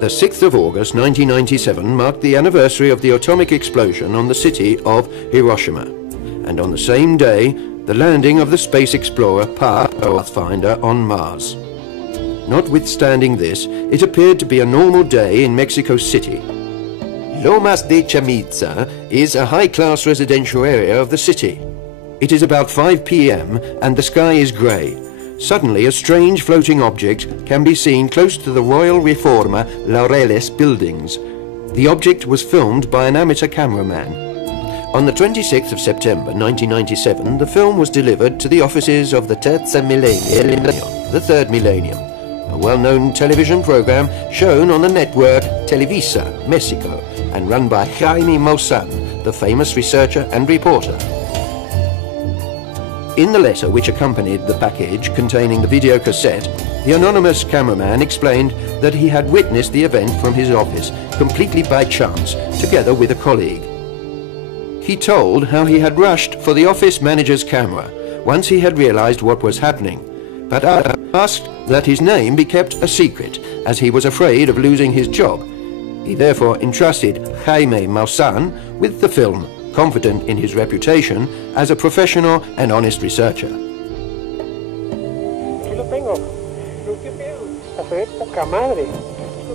The 6th of August 1997 marked the anniversary of the atomic explosion on the city of Hiroshima, and on the same day, the landing of the space explorer Pathfinder on Mars. Notwithstanding this, it appeared to be a normal day in Mexico City. Lomas de Chamizza is a high-class residential area of the city. It is about 5 p.m. and the sky is grey. Suddenly, a strange floating object can be seen close to the Royal Reforma Laureles buildings. The object was filmed by an amateur cameraman. On the 26th of September 1997, the film was delivered to the offices of the Terza Millennium, the Third Millennium, a well-known television program shown on the network Televisa, Mexico, and run by Jaime Maussan, the famous researcher and reporter. In the letter which accompanied the package containing the video cassette, the anonymous cameraman explained that he had witnessed the event from his office completely by chance, together with a colleague. He told how he had rushed for the office manager's camera once he had realized what was happening, but asked that his name be kept a secret as he was afraid of losing his job. He therefore entrusted Jaime Maussan with the film, confident in his reputation as a professional and honest researcher. Aquí lo tengo. ¿Qué pedo? Se ve poca madre.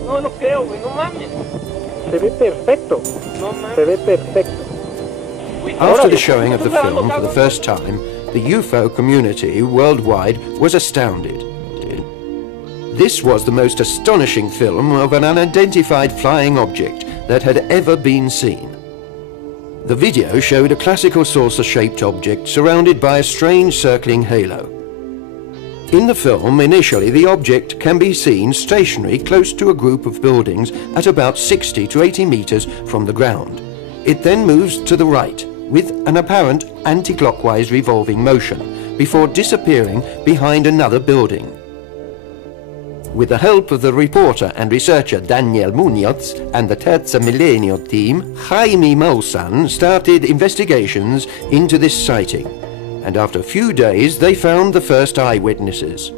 No lo creo, güey, no mames. Se ve perfecto. No mames. Se ve perfecto. After the showing of the film for the first time, the UFO community worldwide was astounded. This was the most astonishing film of an unidentified flying object that had ever been seen. The video showed a classical saucer-shaped object surrounded by a strange circling halo. In the film, initially, the object can be seen stationary close to a group of buildings at about 60 to 80 meters from the ground. It then moves to the right, with an apparent anti-clockwise revolving motion, before disappearing behind another building. With the help of the reporter and researcher Daniel Munoz and the Terza Millenio team, Jaime Maussan started investigations into this sighting, and after a few days they found the first eyewitnesses.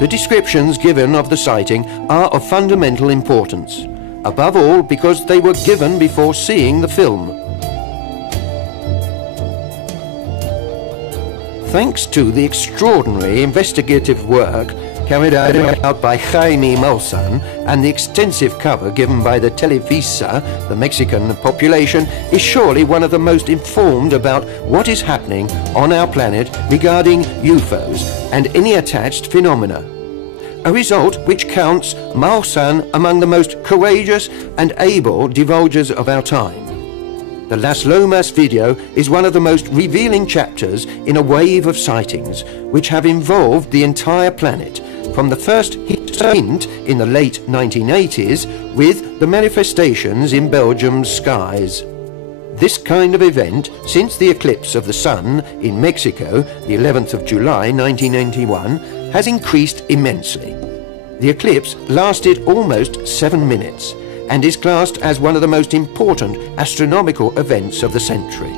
The descriptions given of the sighting are of fundamental importance, above all because they were given before seeing the film. Thanks to the extraordinary investigative work carried out by Jaime Maussan and the extensive cover given by the Televisa, the Mexican population is surely one of the most informed about what is happening on our planet regarding UFOs and any attached phenomena. A result which counts Maussan among the most courageous and able divulgers of our time. The Las Lomas video is one of the most revealing chapters in a wave of sightings which have involved the entire planet, from the first hint in the late 1980s with the manifestations in Belgium's skies. This kind of event, since the eclipse of the sun in Mexico, the 11th of July 1991, has increased immensely. The eclipse lasted almost 7 minutes and is classed as one of the most important astronomical events of the century.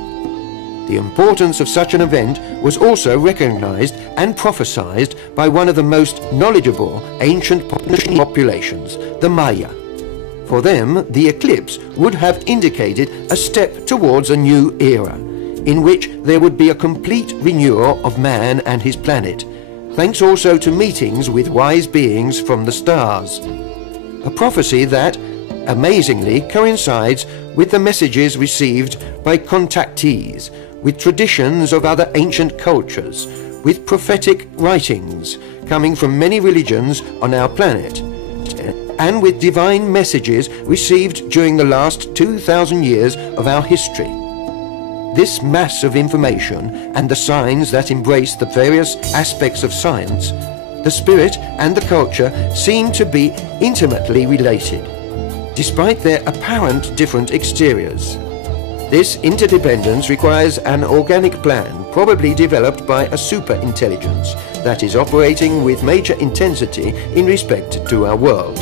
The importance of such an event was also recognized and prophesied by one of the most knowledgeable ancient populations, the Maya. For them, the eclipse would have indicated a step towards a new era, in which there would be a complete renewal of man and his planet, thanks also to meetings with wise beings from the stars. A prophecy that, amazingly, coincides with the messages received by contactees, with traditions of other ancient cultures, with prophetic writings coming from many religions on our planet, and with divine messages received during the last 2,000 years of our history. This mass of information and the signs that embrace the various aspects of science, the spirit and the culture seem to be intimately related, despite their apparent different exteriors. This interdependence requires an organic plan, probably developed by a super-intelligence that is operating with major intensity in respect to our world.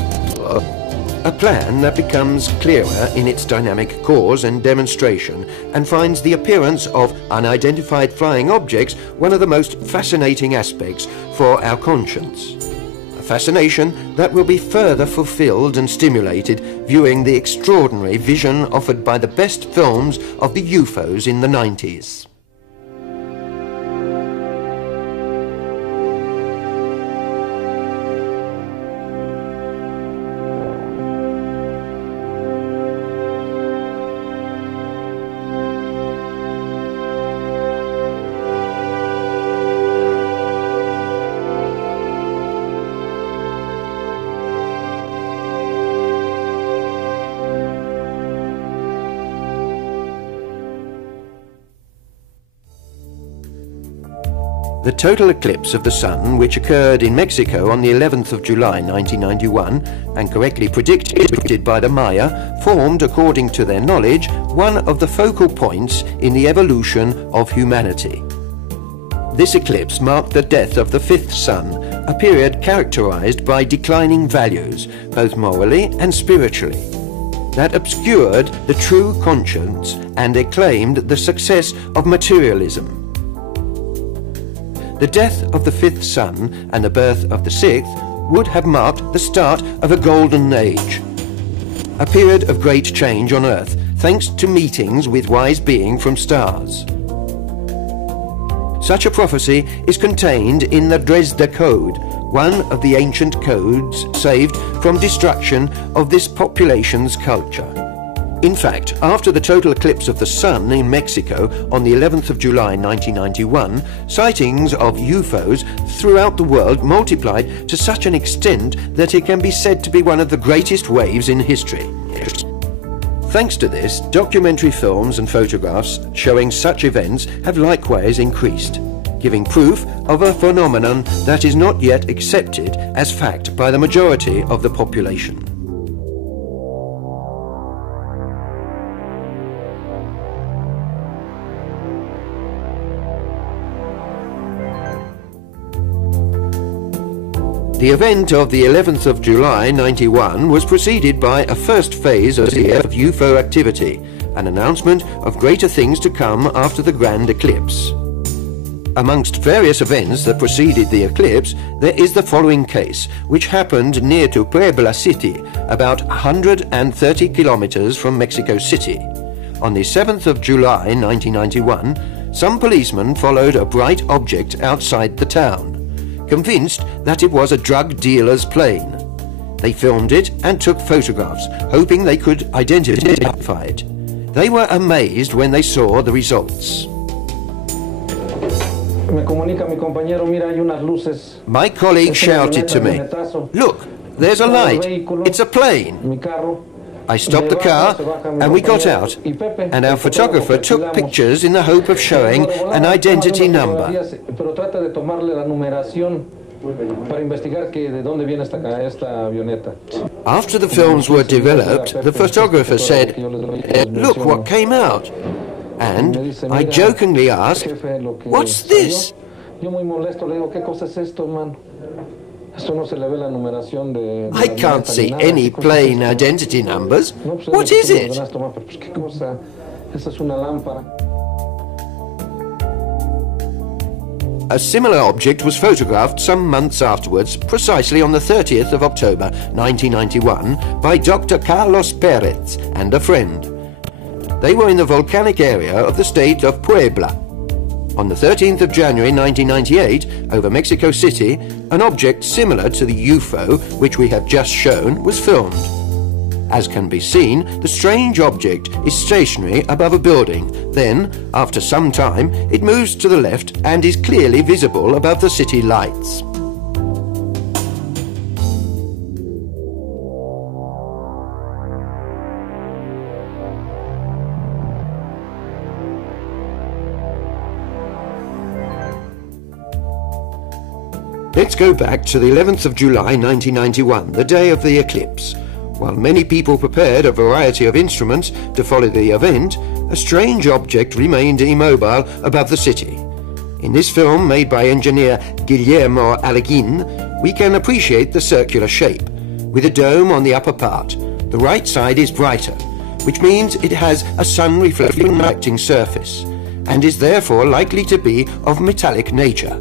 A plan that becomes clearer in its dynamic cause and demonstration and finds the appearance of unidentified flying objects one of the most fascinating aspects for our conscience. A fascination that will be further fulfilled and stimulated viewing the extraordinary vision offered by the best films of the UFOs in the 90s. The total eclipse of the Sun, which occurred in Mexico on the 11th of July 1991, and correctly predicted by the Maya, formed, according to their knowledge, one of the focal points in the evolution of humanity. This eclipse marked the death of the fifth sun, a period characterized by declining values, both morally and spiritually, that obscured the true conscience and acclaimed the success of materialism. The death of the fifth sun and the birth of the sixth would have marked the start of a golden age, a period of great change on Earth, thanks to meetings with wise beings from stars. Such a prophecy is contained in the Dresde Code, one of the ancient codes saved from destruction of this population's culture. In fact, after the total eclipse of the Sun in Mexico on the 11th of July 1991, sightings of UFOs throughout the world multiplied to such an extent that it can be said to be one of the greatest waves in history. Thanks to this, documentary films and photographs showing such events have likewise increased, giving proof of a phenomenon that is not yet accepted as fact by the majority of the population. The event of the 11th of July 91 was preceded by a first phase of UFO activity, an announcement of greater things to come after the grand eclipse. Amongst various events that preceded the eclipse, there is the following case, which happened near to Puebla City, about 130 kilometers from Mexico City. On the 7th of July 1991, some policemen followed a bright object outside the town, convinced that it was a drug dealer's plane. They filmed it and took photographs, hoping they could identify it. They were amazed when they saw the results. My colleague shouted to me, "Look, there's a light. It's a plane." I stopped the car and we got out, and our photographer took pictures in the hope of showing an identity number. After the films were developed, the photographer said, "Look what came out." And I jokingly asked, "What's this?" I can't see any plane identity numbers. What is it? A similar object was photographed some months afterwards, precisely on the 30th of October 1991, by Dr. Carlos Perez and a friend. They were in the volcanic area of the state of Puebla. On the 13th of January 1998, over Mexico City, an object similar to the UFO, which we have just shown, was filmed. As can be seen, the strange object is stationary above a building. Then, after some time, it moves to the left and is clearly visible above the city lights. Let's go back to the 11th of July 1991, the day of the eclipse. While many people prepared a variety of instruments to follow the event, a strange object remained immobile above the city. In this film, made by engineer Guillermo Alleguin, we can appreciate the circular shape, with a dome on the upper part. The right side is brighter, which means it has a sun-reflecting surface, and is therefore likely to be of metallic nature.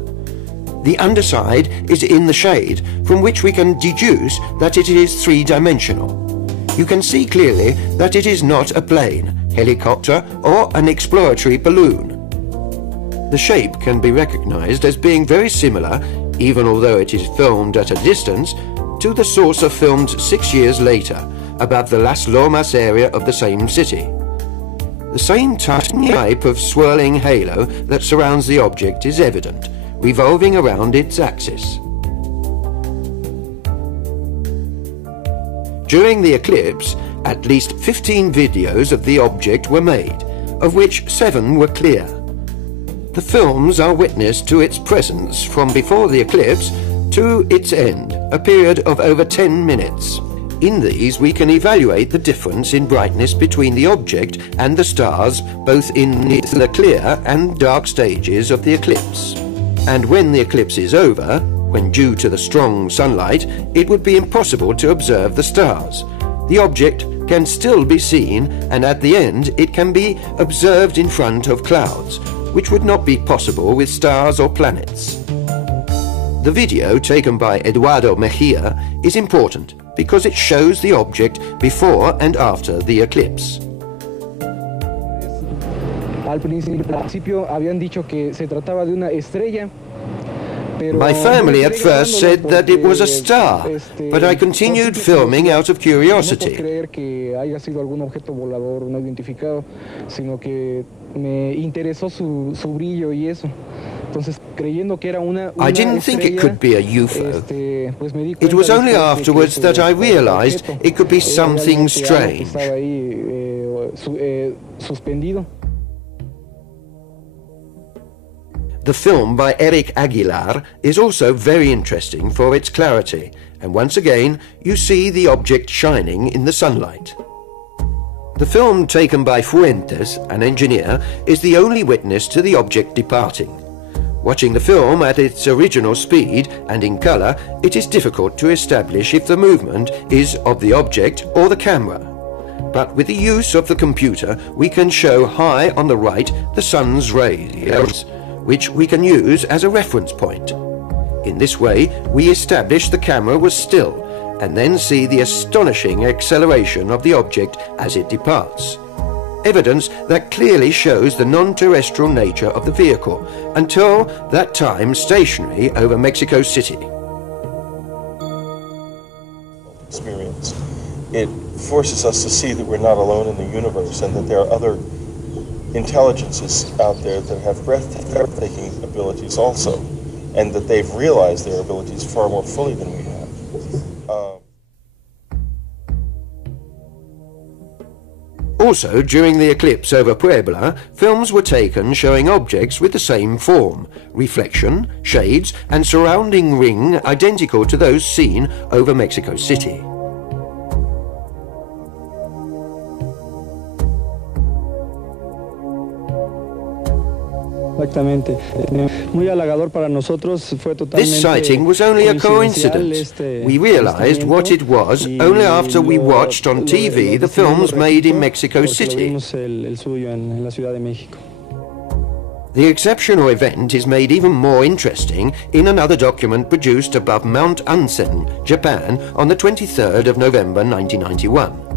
The underside is in the shade, from which we can deduce that it is three-dimensional. You can see clearly that it is not a plane, helicopter, or an exploratory balloon. The shape can be recognized as being very similar, even although it is filmed at a distance, to the saucer filmed 6 years later, above the Las Lomas area of the same city. The same type of swirling halo that surrounds the object is evident, revolving around its axis. During the eclipse, at least 15 videos of the object were made, of which 7 were clear. The films are witness to its presence from before the eclipse to its end, a period of over 10 minutes. In these we can evaluate the difference in brightness between the object and the stars, both in the clear and dark stages of the eclipse. And when the eclipse is over, when due to the strong sunlight, it would be impossible to observe the stars. The object can still be seen, and at the end it can be observed in front of clouds, which would not be possible with stars or planets. The video taken by Eduardo Mejia is important because it shows the object before and after the eclipse. Al principio habían dicho que se trataba de una estrella. My family at first said that it was a star, but I continued filming out of curiosity. I didn't think it could be a UFO. It was only afterwards that I realized it could be something strange. The film by Eric Aguilar is also very interesting for its clarity, and once again you see the object shining in the sunlight. The film taken by Fuentes, an engineer, is the only witness to the object departing. Watching the film at its original speed and in color, it is difficult to establish if the movement is of the object or the camera. But with the use of the computer, we can show high on the right the sun's rays, which we can use as a reference point. In this way, we establish the camera was still, and then see the astonishing acceleration of the object as it departs. Evidence that clearly shows the non-terrestrial nature of the vehicle, until that time stationary over Mexico City. Experience. It forces us to see that we're not alone in the universe and that there are other intelligences out there that have breathtaking abilities also, and that they've realized their abilities far more fully than we have. Also, during the eclipse over Puebla, films were taken showing objects with the same form, reflection, shades, and surrounding ring identical to those seen over Mexico City. This sighting was only a coincidence. We realized what it was only after we watched on TV the films made in Mexico City. The exceptional event is made even more interesting in another document produced above Mount Ansen, Japan, on the 23rd of November 1991.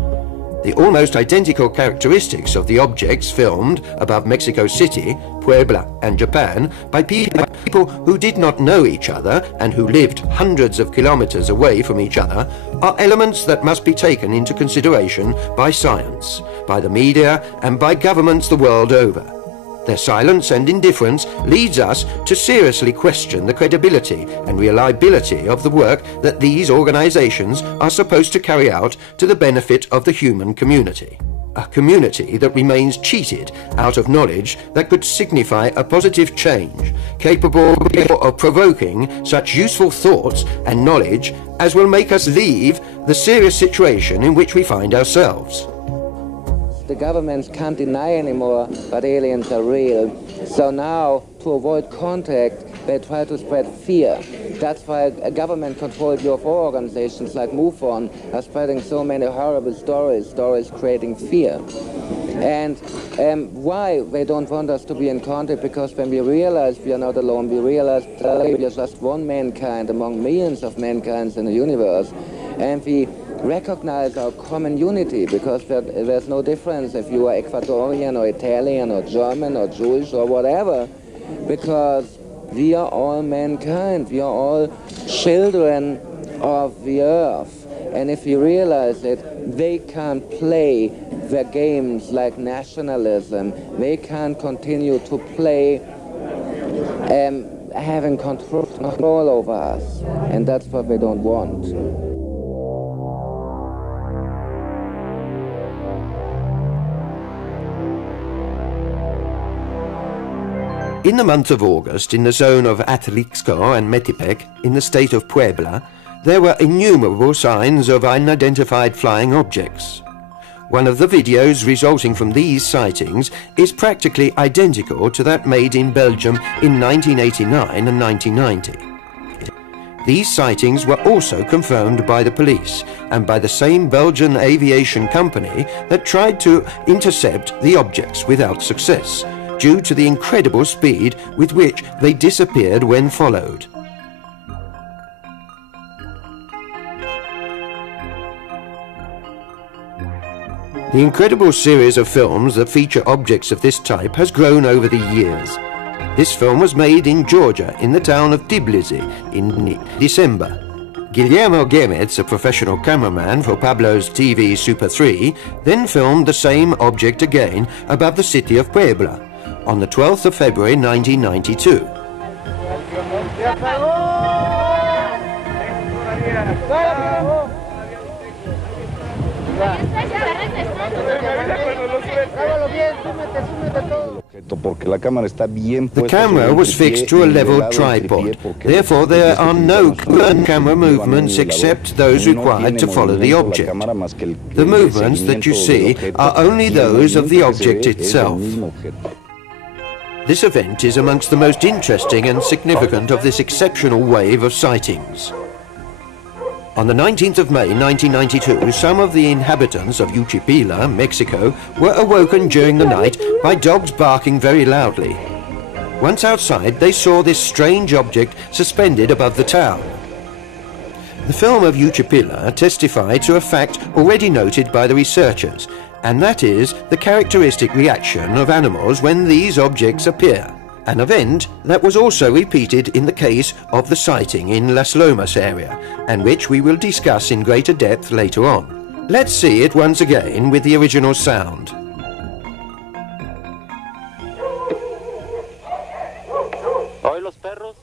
The almost identical characteristics of the objects filmed above Mexico City, Puebla and Japan by people who did not know each other and who lived hundreds of kilometers away from each other are elements that must be taken into consideration by science, by the media and by governments the world over. Their silence and indifference leads us to seriously question the credibility and reliability of the work that these organizations are supposed to carry out to the benefit of the human community. A community that remains cheated out of knowledge that could signify a positive change, capable of provoking such useful thoughts and knowledge as will make us leave the serious situation in which we find ourselves. The governments can't deny anymore that aliens are real. So now, to avoid contact, they try to spread fear. That's why government-controlled UFO organizations like MUFON are spreading so many horrible stories creating fear. And why they don't want us to be in contact? Because when we realize we are not alone, we realize that we are just one mankind among millions of mankinds in the universe, and we recognize our common unity, because there's no difference if you are Ecuadorian or Italian or German or Jewish or whatever, because we are all mankind, we are all children of the earth. And if we realize it, they can't play their games like nationalism, they can't continue to play having control over us, and that's what they don't want. In the month of August, in the zone of Atlixco and Metepec, in the state of Puebla, there were innumerable signs of unidentified flying objects. One of the videos resulting from these sightings is practically identical to that made in Belgium in 1989 and 1990. These sightings were also confirmed by the police and by the same Belgian aviation company that tried to intercept the objects without success, due to the incredible speed with which they disappeared when followed. The incredible series of films that feature objects of this type has grown over the years. This film was made in Georgia, in the town of Tbilisi, in December. Guillermo Gemetz, a professional cameraman for Pablo's TV Super 3, then filmed the same object again above the city of Puebla, on the 12th of February 1992. The camera was fixed to a level tripod, therefore there are no camera movements except those required to follow the object. The movements that you see are only those of the object itself. This event is amongst the most interesting and significant of this exceptional wave of sightings. On the 19th of May 1992, some of the inhabitants of Uchipila, Mexico, were awoken during the night by dogs barking very loudly. Once outside, they saw this strange object suspended above the town. The film of Uchipila testified to a fact already noted by the researchers, and that is the characteristic reaction of animals when these objects appear, an event that was also repeated in the case of the sighting in Las Lomas area, and which we will discuss in greater depth later on. Let's see it once again with the original sound. ¿Hoy los perros?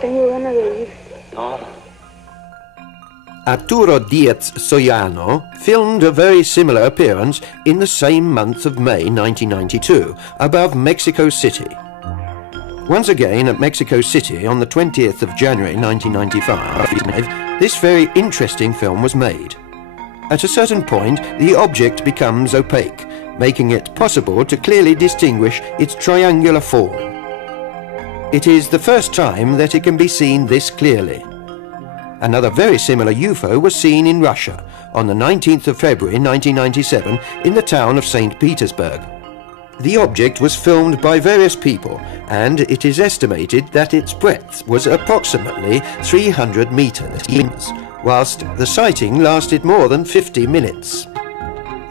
Tengo ganas de ir. No. Arturo Diaz Soyano filmed a very similar appearance in the same month of May 1992 above Mexico City. Once again at Mexico City on the 20th of January 1995, this very interesting film was made. At a certain point, the object becomes opaque, making it possible to clearly distinguish its triangular form. It is the first time that it can be seen this clearly. Another very similar UFO was seen in Russia on the 19th of February 1997 in the town of St. Petersburg. The object was filmed by various people, and it is estimated that its breadth was approximately 300 meters, whilst the sighting lasted more than 50 minutes.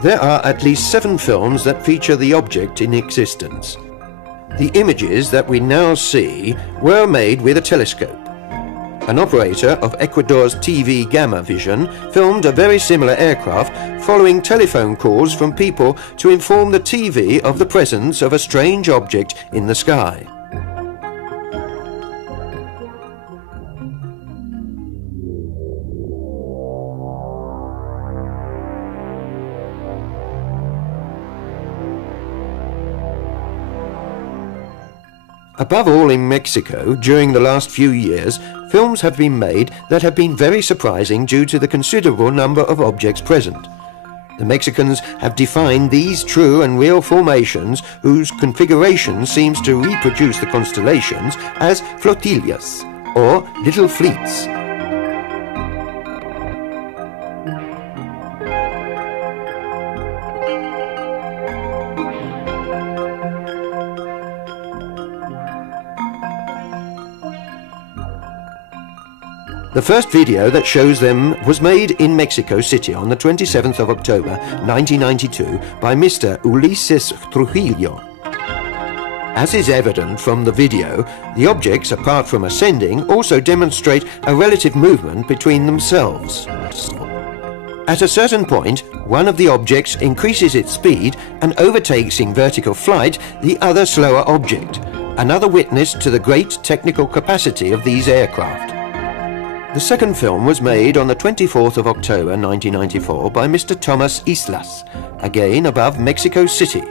There are at least 7 films that feature the object in existence. The images that we now see were made with a telescope. An operator of Ecuador's TV Gamma Vision filmed a very similar aircraft following telephone calls from people to inform the TV of the presence of a strange object in the sky. Above all in Mexico, during the last few years, films have been made that have been very surprising due to the considerable number of objects present. The Mexicans have defined these true and real formations, whose configuration seems to reproduce the constellations, as flotillas, or little fleets. The first video that shows them was made in Mexico City on the 27th of October 1992 by Mr. Ulises Trujillo. As is evident from the video, the objects, apart from ascending, also demonstrate a relative movement between themselves. At a certain point, one of the objects increases its speed and overtakes in vertical flight the other slower object, another witness to the great technical capacity of these aircraft. The second film was made on the 24th of October 1994 by Mr. Thomas Islas, again above Mexico City.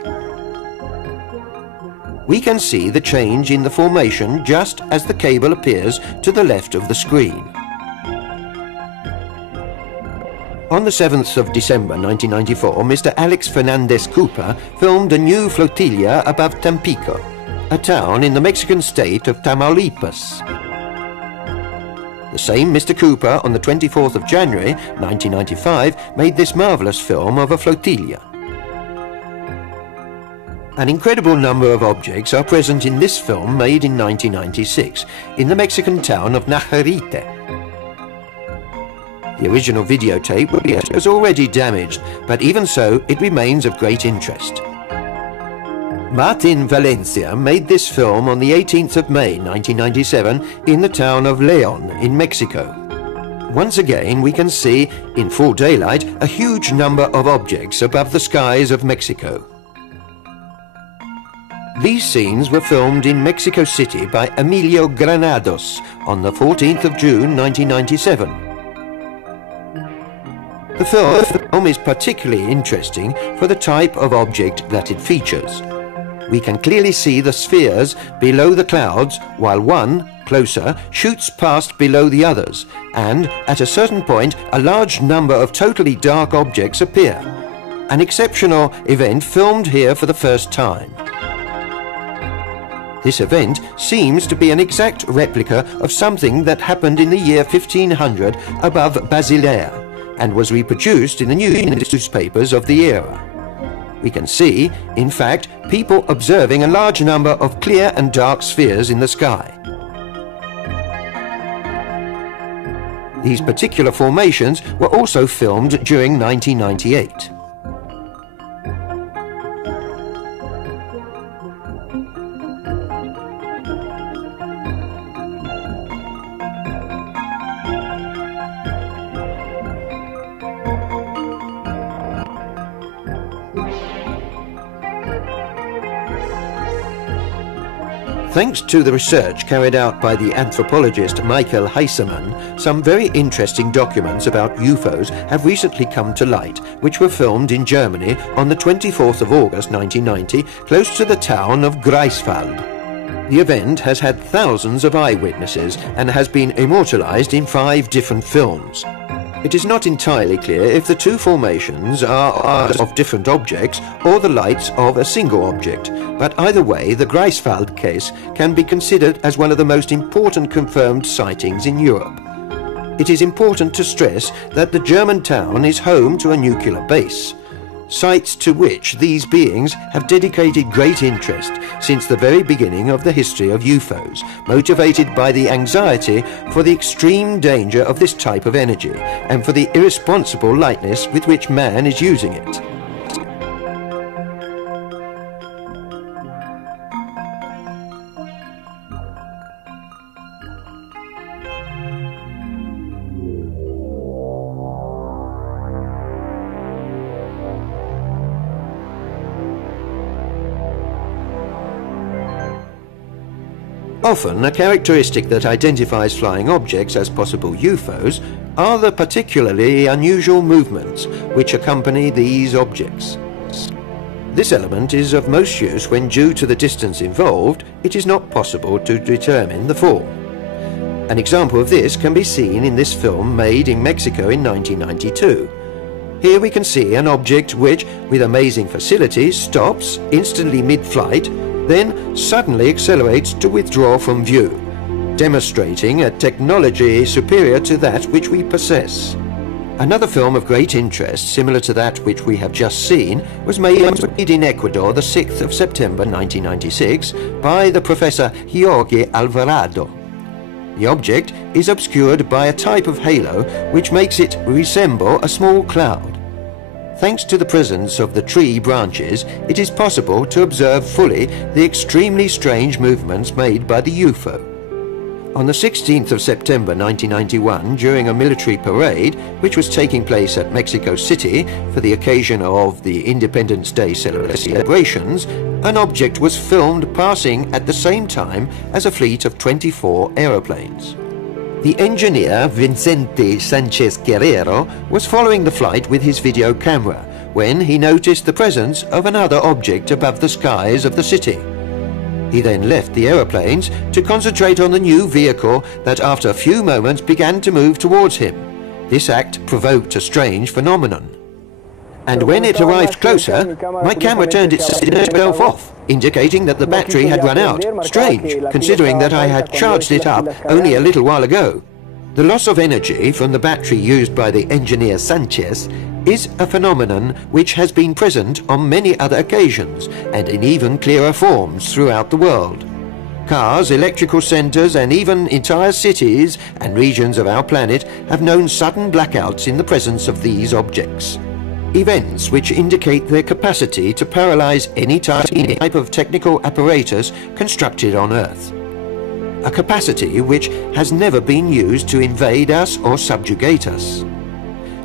We can see the change in the formation just as the cable appears to the left of the screen. On the 7th of December 1994, Mr. Alex Fernandez Cooper filmed a new flotilla above Tampico, a town in the Mexican state of Tamaulipas. The same Mr. Cooper, on the 24th of January 1995, made this marvellous film of a flotilla. An incredible number of objects are present in this film made in 1996 in the Mexican town of Najarite. The original videotape was already damaged, but even so it remains of great interest. Martin Valencia made this film on the 18th of May 1997 in the town of León in Mexico. Once again we can see, in full daylight, a huge number of objects above the skies of Mexico. These scenes were filmed in Mexico City by Emilio Granados on the 14th of June 1997. The film is particularly interesting for the type of object that it features. We can clearly see the spheres below the clouds, while one, closer, shoots past below the others, and at a certain point a large number of totally dark objects appear. An exceptional event filmed here for the first time. This event seems to be an exact replica of something that happened in the year 1500 above Basilea, and was reproduced in the newspapers of the era. We can see, in fact, people observing a large number of clear and dark spheres in the sky. These particular formations were also filmed during 1998. Thanks to the research carried out by the anthropologist Michael Heisemann, some very interesting documents about UFOs have recently come to light, which were filmed in Germany on the 24th of August 1990, close to the town of Greifswald. The event has had thousands of eyewitnesses and has been immortalized in 5 different films. It is not entirely clear if the two formations are of different objects or the lights of a single object, but either way the Greifswald case can be considered as one of the most important confirmed sightings in Europe. It is important to stress that the German town is home to a nuclear base, sites to which these beings have dedicated great interest since the very beginning of the history of UFOs, motivated by the anxiety for the extreme danger of this type of energy and for the irresponsible lightness with which man is using it. Often, a characteristic that identifies flying objects as possible UFOs are the particularly unusual movements which accompany these objects. This element is of most use when, due to the distance involved, it is not possible to determine the form. An example of this can be seen in this film made in Mexico in 1992. Here we can see an object which, with amazing facilities, stops instantly mid-flight, then suddenly accelerates to withdraw from view, demonstrating a technology superior to that which we possess. Another film of great interest, similar to that which we have just seen, was made in Ecuador the 6th of September 1996 by the Professor Jorge Alvarado. The object is obscured by a type of halo which makes it resemble a small cloud. Thanks to the presence of the tree branches, it is possible to observe fully the extremely strange movements made by the UFO. On the 16th of September 1991, during a military parade which was taking place at Mexico City for the occasion of the Independence Day celebrations, an object was filmed passing at the same time as a fleet of 24 aeroplanes. The engineer Vicente Sanchez Guerrero was following the flight with his video camera when he noticed the presence of another object above the skies of the city. He then left the aeroplanes to concentrate on the new vehicle that after a few moments began to move towards him. This act provoked a strange phenomenon. And when it arrived closer, my camera turned itself off, indicating that the battery had run out. Strange, considering that I had charged it up only a little while ago. The loss of energy from the battery used by the engineer Sanchez is a phenomenon which has been present on many other occasions and in even clearer forms throughout the world. Cars, electrical centers, and even entire cities and regions of our planet have known sudden blackouts in the presence of these objects. Events which indicate their capacity to paralyze any type of technical apparatus constructed on Earth. A capacity which has never been used to invade us or subjugate us.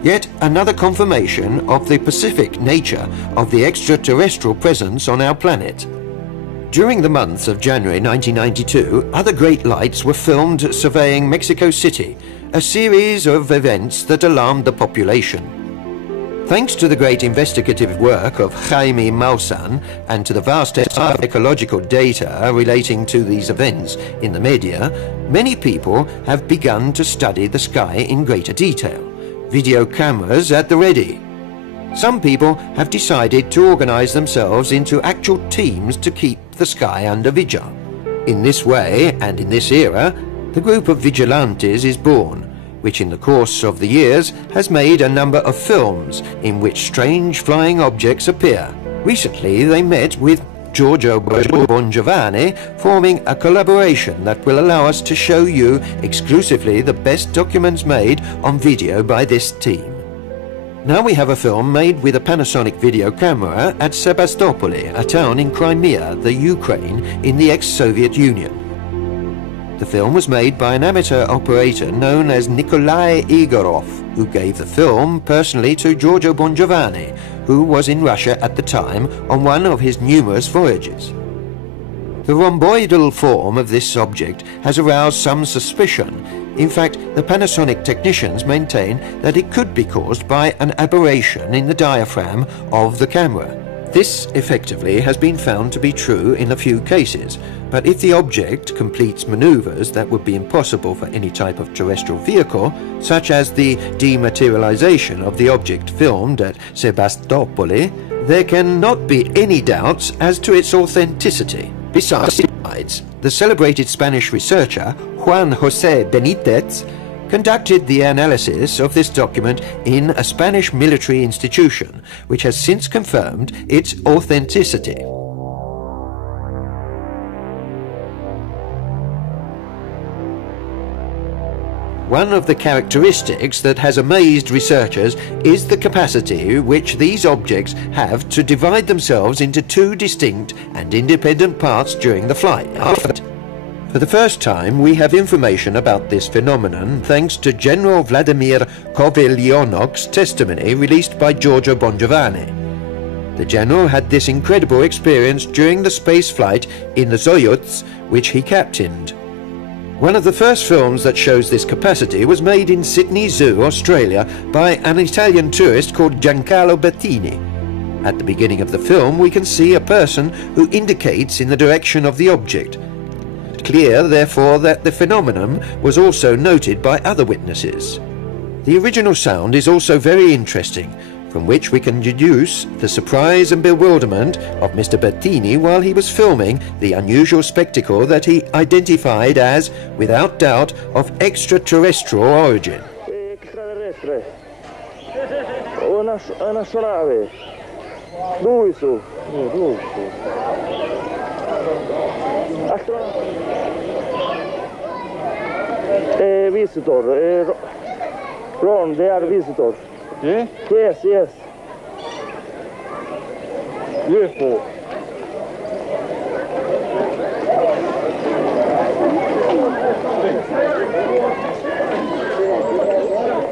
Yet another confirmation of the pacific nature of the extraterrestrial presence on our planet. During the month of January 1992, other great lights were filmed surveying Mexico City, a series of events that alarmed the population. Thanks to the great investigative work of Jaime Maussan and to the vast ecological data relating to these events in the media, many people have begun to study the sky in greater detail. Video cameras at the ready. Some people have decided to organize themselves into actual teams to keep the sky under vigil. In this way, and in this era, the group of vigilantes is born, which in the course of the years has made a number of films in which strange flying objects appear. Recently they met with Giorgio Bongiovanni, forming a collaboration that will allow us to show you exclusively the best documents made on video by this team. Now we have a film made with a Panasonic video camera at Sebastopol, a town in Crimea, the Ukraine, in the ex-Soviet Union. The film was made by an amateur operator known as Nikolai Igorov, who gave the film personally to Giorgio Bongiovanni, who was in Russia at the time on one of his numerous voyages. The rhomboidal form of this object has aroused some suspicion. In fact, the Panasonic technicians maintain that it could be caused by an aberration in the diaphragm of the camera. This effectively has been found to be true in a few cases, but if the object completes maneuvers that would be impossible for any type of terrestrial vehicle, such as the dematerialization of the object filmed at Sebastopol, there cannot be any doubts as to its authenticity. Besides, the celebrated Spanish researcher Juan José Benítez conducted the analysis of this document in a Spanish military institution, which has since confirmed its authenticity. One of the characteristics that has amazed researchers is the capacity which these objects have to divide themselves into two distinct and independent parts during the flight. For the first time, we have information about this phenomenon thanks to General Vladimir Kovalyonok's testimony released by Giorgio Bongiovanni. The general had this incredible experience during the space flight in the Soyuz, which he captained. One of the first films that shows this capacity was made in Sydney Zoo, Australia, by an Italian tourist called Giancarlo Bettini. At the beginning of the film, we can see a person who indicates in the direction of the object. Clear, therefore, that the phenomenon was also noted by other witnesses. The original sound is also very interesting, from which we can deduce the surprise and bewilderment of Mr. Bettini while he was filming the unusual spectacle that he identified as, without doubt, of extraterrestrial origin. Extraterrestre. Una nave. Dove su? Dove su? Visitor. Ron, they are visitors. Yeah? Yes, yes. UFO.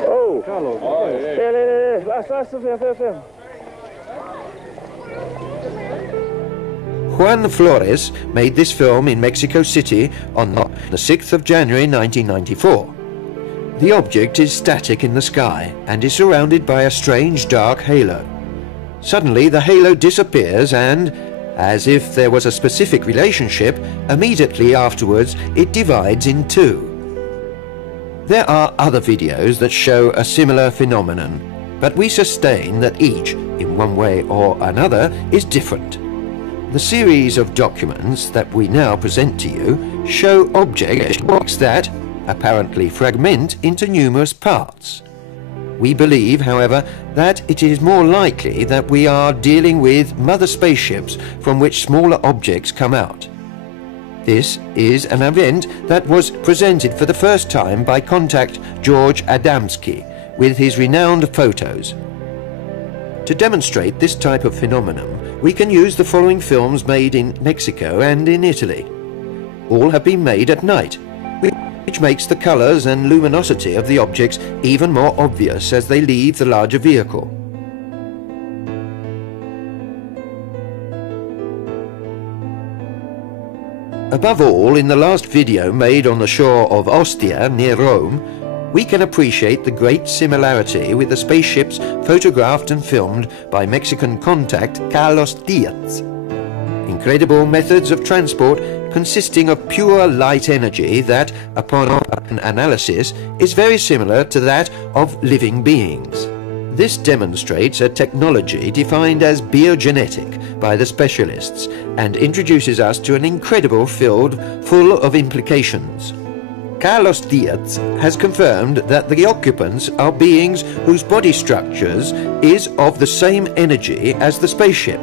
Oh. Carlos. Juan Flores made this film in Mexico City on the 6th of January 1994. The object is static in the sky and is surrounded by a strange dark halo. Suddenly the halo disappears and, as if there was a specific relationship, immediately afterwards it divides in two. There are other videos that show a similar phenomenon, but we sustain that each, in one way or another, is different. The series of documents that we now present to you show objects that apparently fragment into numerous parts. We believe, however, that it is more likely that we are dealing with mother spaceships from which smaller objects come out. This is an event that was presented for the first time by contact George Adamski with his renowned photos. To demonstrate this type of phenomenon, we can use the following films made in Mexico and in Italy. All have been made at night, which makes the colors and luminosity of the objects even more obvious as they leave the larger vehicle. Above all, in the last video made on the shore of Ostia near Rome, we can appreciate the great similarity with the spaceships photographed and filmed by Mexican contact Carlos Diaz. Incredible methods of transport consisting of pure light energy that, upon analysis, is very similar to that of living beings. This demonstrates a technology defined as biogenetic by the specialists and introduces us to an incredible field full of implications. Carlos Diaz has confirmed that the occupants are beings whose body structures is of the same energy as the spaceship.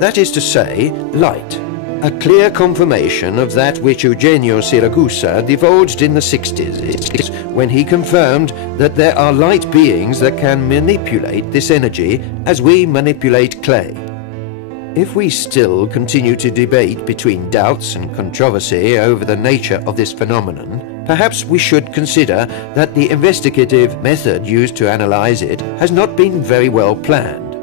That is to say, light. A clear confirmation of that which Eugenio Siragusa divulged in the 60s when he confirmed that there are light beings that can manipulate this energy as we manipulate clay. If we still continue to debate between doubts and controversy over the nature of this phenomenon, perhaps we should consider that the investigative method used to analyze it has not been very well planned.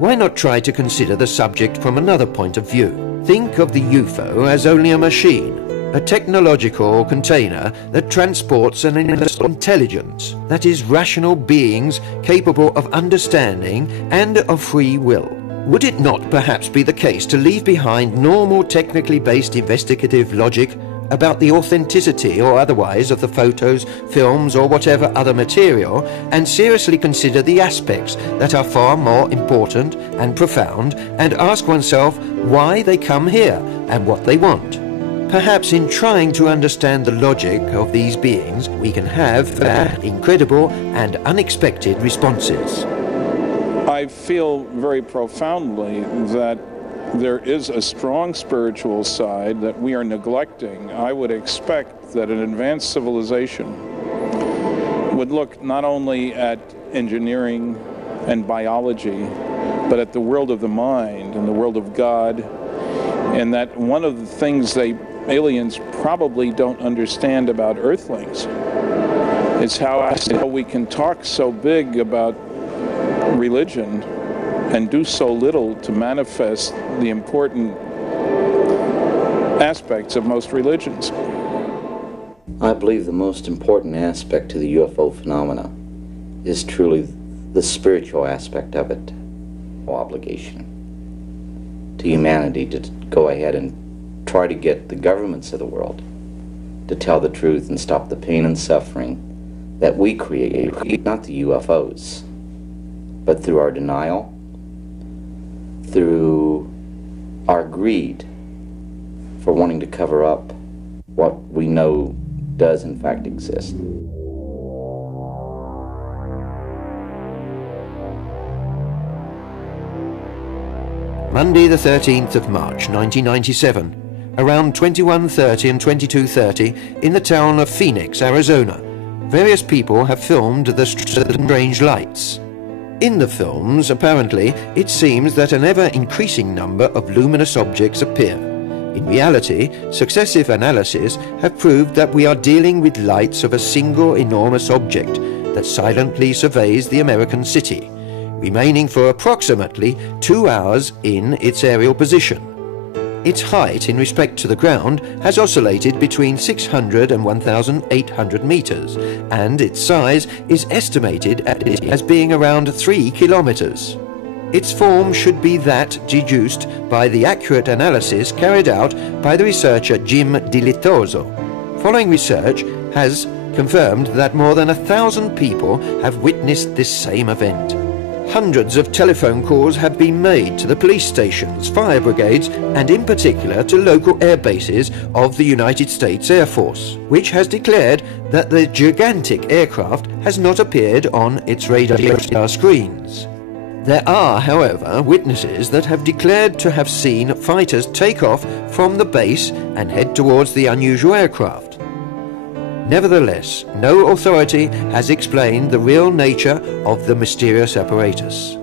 Why not try to consider the subject from another point of view? Think of the UFO as only a machine, a technological container that transports an intelligence, that is, rational beings capable of understanding and of free will. Would it not perhaps be the case to leave behind normal technically based investigative logic about the authenticity or otherwise of the photos, films or whatever other material, and seriously consider the aspects that are far more important and profound, and ask oneself why they come here and what they want? Perhaps in trying to understand the logic of these beings, we can have incredible and unexpected responses. I feel very profoundly that there is a strong spiritual side that we are neglecting. I would expect that an advanced civilization would look not only at engineering and biology, but at the world of the mind and the world of God, and that one of the things aliens probably don't understand about Earthlings is how we can talk so big about religion and do so little to manifest the important aspects of most religions. I believe the most important aspect to the UFO phenomena is truly the spiritual aspect of it. Obligation to humanity to go ahead and try to get the governments of the world to tell the truth and stop the pain and suffering that we create, not the UFOs. but through our denial, through our greed for wanting to cover up what we know does in fact exist. Monday the 13th of March 1997, around 21:30 and 22:30 in the town of Phoenix, Arizona, various people have filmed the strange lights. In the films, apparently, it seems that an ever-increasing number of luminous objects appear. In reality, successive analyses have proved that we are dealing with lights of a single enormous object that silently surveys the American city, remaining for approximately 2 hours in its aerial position. Its height in respect to the ground has oscillated between 600 and 1,800 meters, and its size is estimated as being around 3 kilometers. Its form should be that deduced by the accurate analysis carried out by the researcher Jim Dilitoso. Following research has confirmed that more than 1,000 people have witnessed this same event. Hundreds of telephone calls have been made to the police stations, fire brigades, and in particular to local air bases of the United States Air Force, which has declared that the gigantic aircraft has not appeared on its radar screens. There are, however, witnesses that have declared to have seen fighters take off from the base and head towards the unusual aircraft. Nevertheless, no authority has explained the real nature of the mysterious apparatus.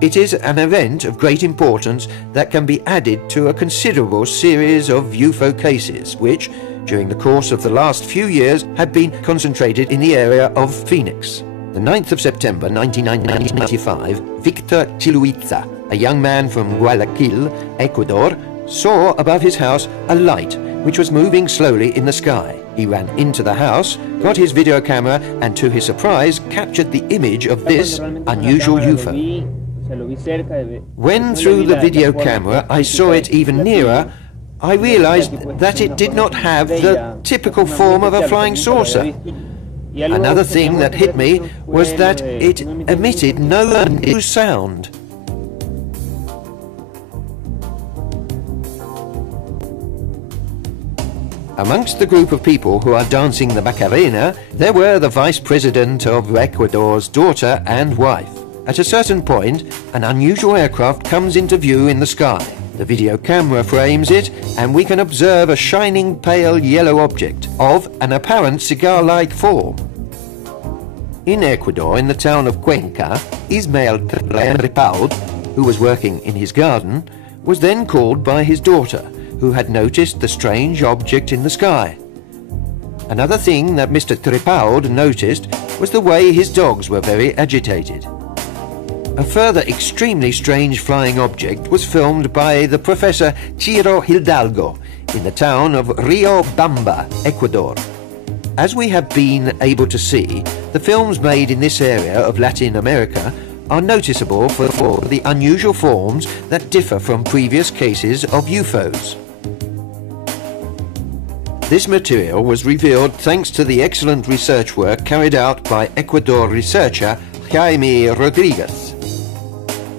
It is an event of great importance that can be added to a considerable series of UFO cases which, during the course of the last few years, have been concentrated in the area of Phoenix. The 9th of September 1995, Victor Chiluiza, a young man from Guayaquil, Ecuador, saw above his house a light which was moving slowly in the sky. He ran into the house, got his video camera, and to his surprise captured the image of this unusual UFO. When through the video camera I saw it even nearer, I realized that it did not have the typical form of a flying saucer. Another thing that hit me was that it emitted no sound. Amongst the group of people who are dancing the Macarena, there were the Vice President of Ecuador's daughter and wife. At a certain point, an unusual aircraft comes into view in the sky. The video camera frames it, and we can observe a shining pale yellow object of an apparent cigar-like form. In Ecuador, in the town of Cuenca, Ismael Tripao, who was working in his garden, was then called by his daughter, who had noticed the strange object in the sky. Another thing that Mr. Tripao noticed was the way his dogs were very agitated. A further extremely strange flying object was filmed by the Professor Ciro Hidalgo in the town of Rio Bamba, Ecuador. As we have been able to see, the films made in this area of Latin America are noticeable for the unusual forms that differ from previous cases of UFOs. This material was revealed thanks to the excellent research work carried out by Ecuador researcher Jaime Rodriguez.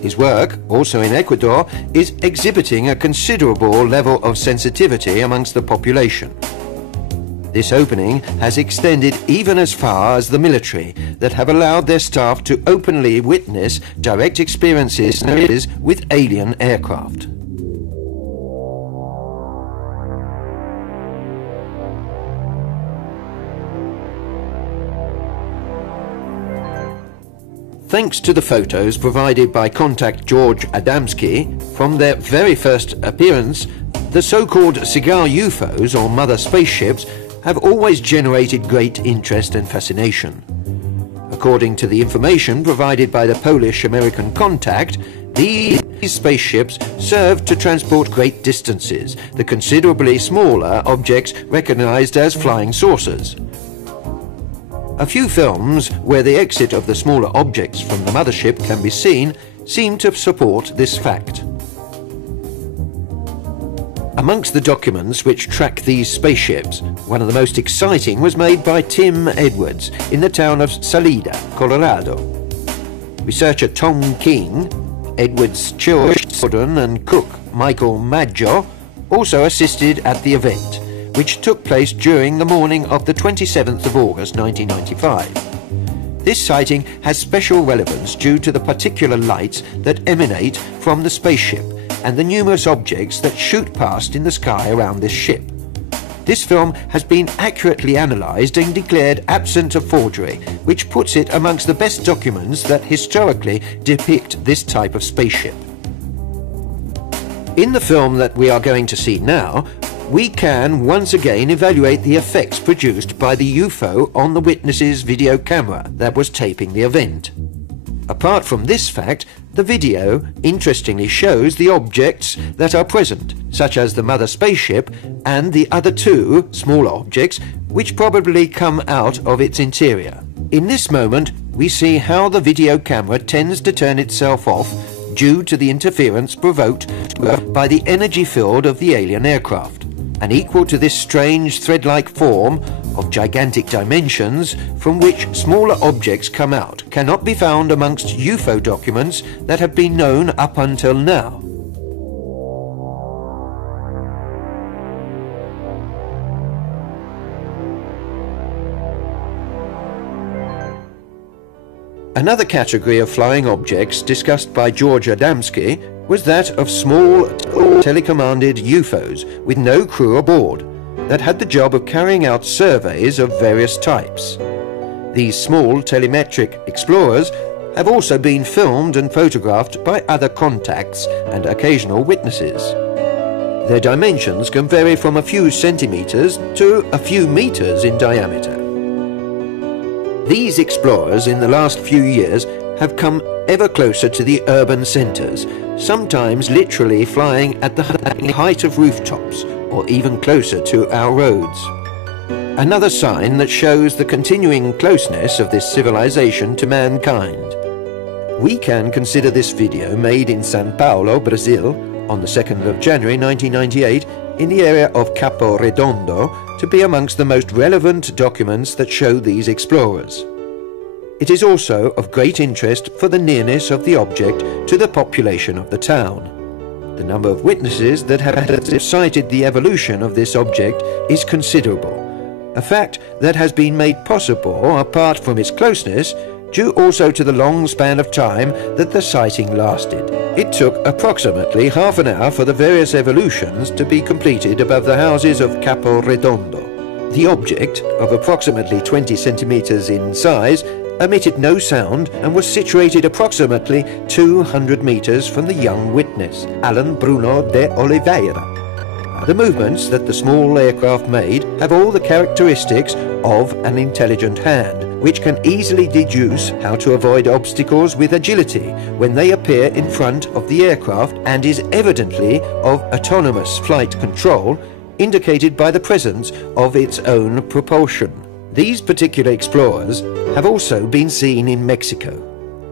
His work, also in Ecuador, is exhibiting a considerable level of sensitivity amongst the population. This opening has extended even as far as the military, that have allowed their staff to openly witness direct experiences with alien aircraft. Thanks to the photos provided by contact George Adamski, from their very first appearance, the so-called cigar UFOs, or mother spaceships, have always generated great interest and fascination. According to the information provided by the Polish-American contact, these spaceships served to transport great distances, the considerably smaller objects recognized as flying saucers. A few films where the exit of the smaller objects from the mothership can be seen seem to support this fact. Amongst the documents which track these spaceships, one of the most exciting was made by Tim Edwards in the town of Salida, Colorado. researcher Tom King, Edwards' children and cook Michael Maggio also assisted at the event, which took place during the morning of the 27th of August 1995. This sighting has special relevance due to the particular lights that emanate from the spaceship and the numerous objects that shoot past in the sky around this ship. This film has been accurately analysed and declared absent of forgery, which puts it amongst the best documents that historically depict this type of spaceship. In the film that we are going to see now, we can once again evaluate the effects produced by the UFO on the witness's video camera that was taping the event. Apart from this fact, the video interestingly shows the objects that are present, such as the mother spaceship and the other two smaller objects which probably come out of its interior. In this moment, we see how the video camera tends to turn itself off due to the interference provoked by the energy field of the alien aircraft. And equal to this strange thread-like form of gigantic dimensions from which smaller objects come out cannot be found amongst UFO documents that have been known up until now. Another category of flying objects discussed by George Adamski was that of small telecommanded UFOs with no crew aboard that had the job of carrying out surveys of various types. These small telemetric explorers have also been filmed and photographed by other contacts and occasional witnesses. Their dimensions can vary from a few centimeters to a few meters in diameter. These explorers in the last few years have come ever closer to the urban centres, sometimes literally flying at the height of rooftops or even closer to our roads. Another sign that shows the continuing closeness of this civilization to mankind. We can consider this video made in São Paulo, Brazil, on the 2nd of January 1998 in the area of Capo Redondo to be amongst the most relevant documents that show these explorers. It is also of great interest for the nearness of the object to the population of the town. The number of witnesses that have cited the evolution of this object is considerable, a fact that has been made possible, apart from its closeness, due also to the long span of time that the sighting lasted. It took approximately half an hour for the various evolutions to be completed above the houses of Capo Redondo. The object, of approximately 20 centimeters in size, emitted no sound and was situated approximately 200 meters from the young witness, Alan Bruno de Oliveira. The movements that the small aircraft made have all the characteristics of an intelligent hand, which can easily deduce how to avoid obstacles with agility when they appear in front of the aircraft, and is evidently of autonomous flight control, indicated by the presence of its own propulsion. These particular explorers have also been seen in Mexico.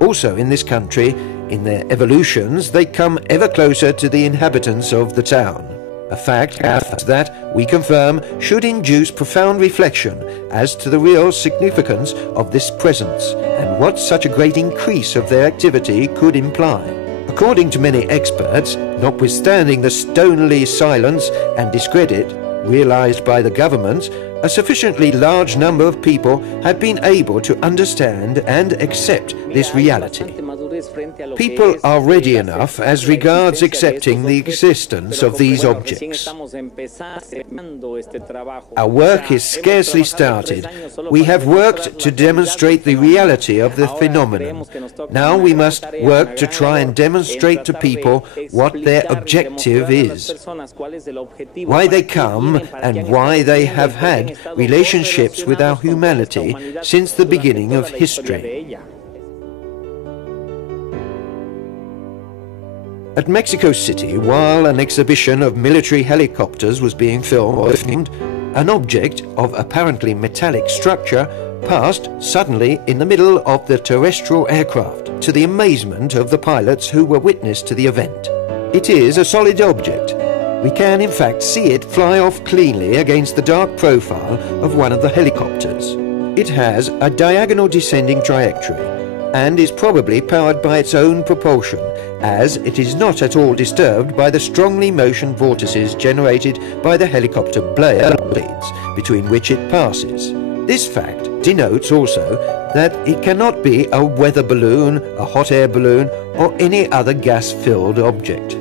Also in this country, in their evolutions, they come ever closer to the inhabitants of the town. A fact that, we confirm, should induce profound reflection as to the real significance of this presence and what such a great increase of their activity could imply. According to many experts, notwithstanding the stonily silence and discredit realized by the government, a sufficiently large number of people have been able to understand and accept this reality. People are ready enough as regards accepting the existence of these objects. Our work is scarcely started. We have worked to demonstrate the reality of the phenomenon. Now we must work to try and demonstrate to people what their objective is, why they come and why they have had relationships with our humanity since the beginning of history. At Mexico City, while an exhibition of military helicopters was being filmed, an object of apparently metallic structure passed suddenly in the middle of the terrestrial aircraft, to the amazement of the pilots who were witness to the event. It is a solid object. We can in fact see it fly off cleanly against the dark profile of one of the helicopters. It has a diagonal descending trajectory and is probably powered by its own propulsion, as it is not at all disturbed by the strongly motion vortices generated by the helicopter blades between which it passes. This fact denotes also that it cannot be a weather balloon, a hot air balloon, or any other gas-filled object.